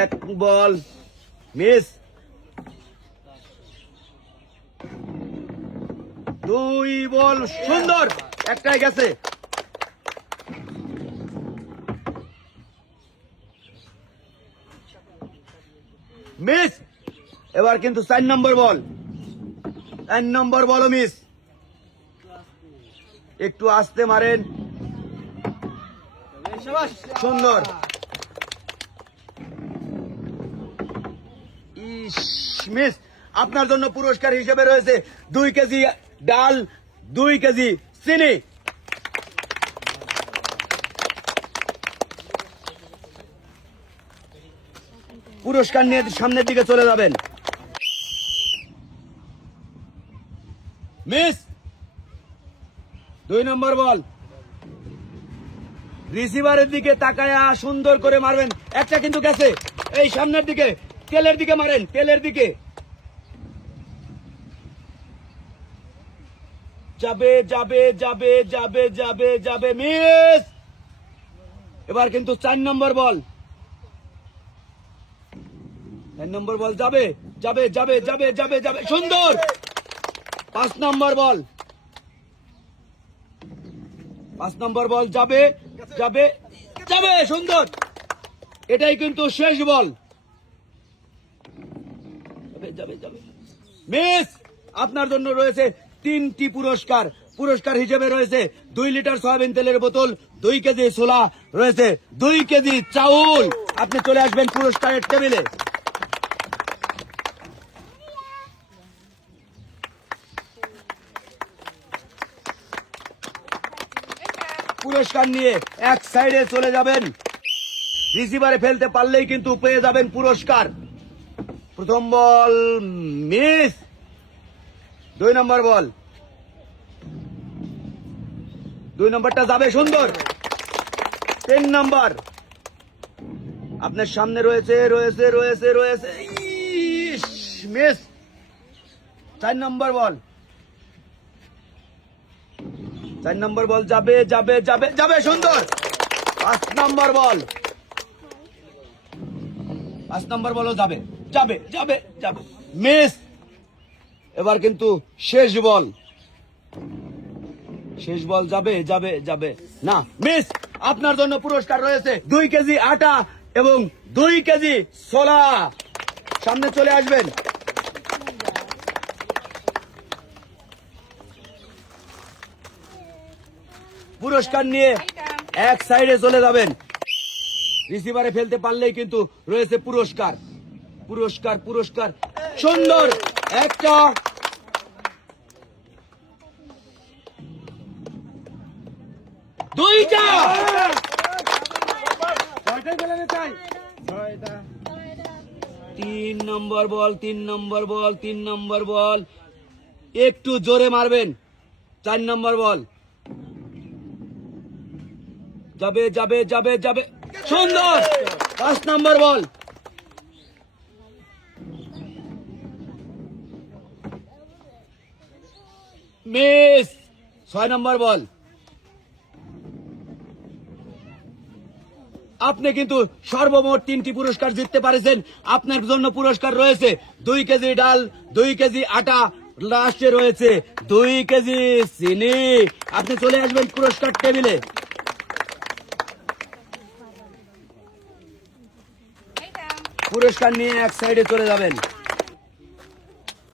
এক ball miss, দুই বল সুন্দর, একটাই গেছে। মিস। এবার কিন্তু 4 নম্বর বল, 4 নম্বর বলও মিস। একটু আস্তে মারেন, সুন্দর। মিস। আপনার জন্য পুরস্কার হিসেবে রয়েছে 2 কেজি ডাল, 2 কেজি চিনি। পুরস্কার নিয়ে সামনের দিকে চলে যাবেন। মিস। 2 নম্বর বল, রিসিভারের দিকে তাকায়া সুন্দর করে মারবেন। একটা কিন্তু গেছে, এই সামনের দিকে তেলের দিকে মারেন, তেলের দিকে যাবে যাবে যাবে যাবে যাবে যাবে। মিস। এবার কিন্তু 4 নম্বর বল, 4 নম্বর বল যাবে যাবে যাবে যাবে যাবে যাবে, সুন্দর। 5 নম্বর বল, 5 নম্বর বল যাবে যাবে যাবে, সুন্দর। এটাই কিন্তু শেষ বল, যাবে যাবে যাবে। মিস। আপনার জন্য রয়েছে 3টি পুরস্কার। পুরস্কার হিসেবে রয়েছে 2 লিটার সয়াবিন তেলের বোতল, 2 কেজি ছোলা, রয়েছে 2 কেজি চাউল। আপনি চলে আসবেন পুরস্কারের টেবিলে। পুরস্কার নিয়ে এক সাইডে চলে যাবেন। রিসিভারে ফেলতে পারলেই কিন্তু পেয়ে যাবেন পুরস্কার। প্রথম বল মিস। 2 নম্বর বল, 2 নম্বরটা যাবে, সুন্দর। 3 নম্বর আপনার সামনে রয়েছে রয়েছে রয়েছে রয়েছে, মিস। 4 নম্বর বল, 4 নম্বর বল যাবে যাবে যাবে যাবে, সুন্দর। 5 নম্বর বল, 5 নম্বর বলও যাবে যাবে যাবে যাবে, মিস। এবার কিন্তু শেষ বল, শেষ বল যাবে যাবে যাবে না, মিস। আপনার জন্য পুরস্কার রয়েছে 2 কেজি আটা এবং 2 কেজি ছোলা। সামনে চলে আসবেন। পুরস্কার নিয়ে এক সাইডে চলে যাবেন। রিসিভারে ফেলতে পারলেই কিন্তু রয়েছে পুরস্কার, পুরস্কার পুরস্কার, সুন্দর। একটা, দুইটা, 3 নম্বর বল, 3 নম্বর বল, 3 নম্বর বল একটু জোরে মারবেন। 4 নম্বর বল যাবে যাবে যাবে যাবে, সুন্দর। 5 নম্বর বল, মিস। 6 নম্বর বল। আপনি কিন্তু সর্বমোট 3টি পুরস্কার জিততে পারেছেন। আপনার জন্য পুরস্কার রয়েছে 2 কেজি ডাল, 2 কেজি আটা, লাস্টে রয়েছে 2 কেজি চিনি। আপনি চলে আসবেন পুরস্কার টেবিলে। পুরস্কার নিয়ে এক সাইডে চলে যাবেন।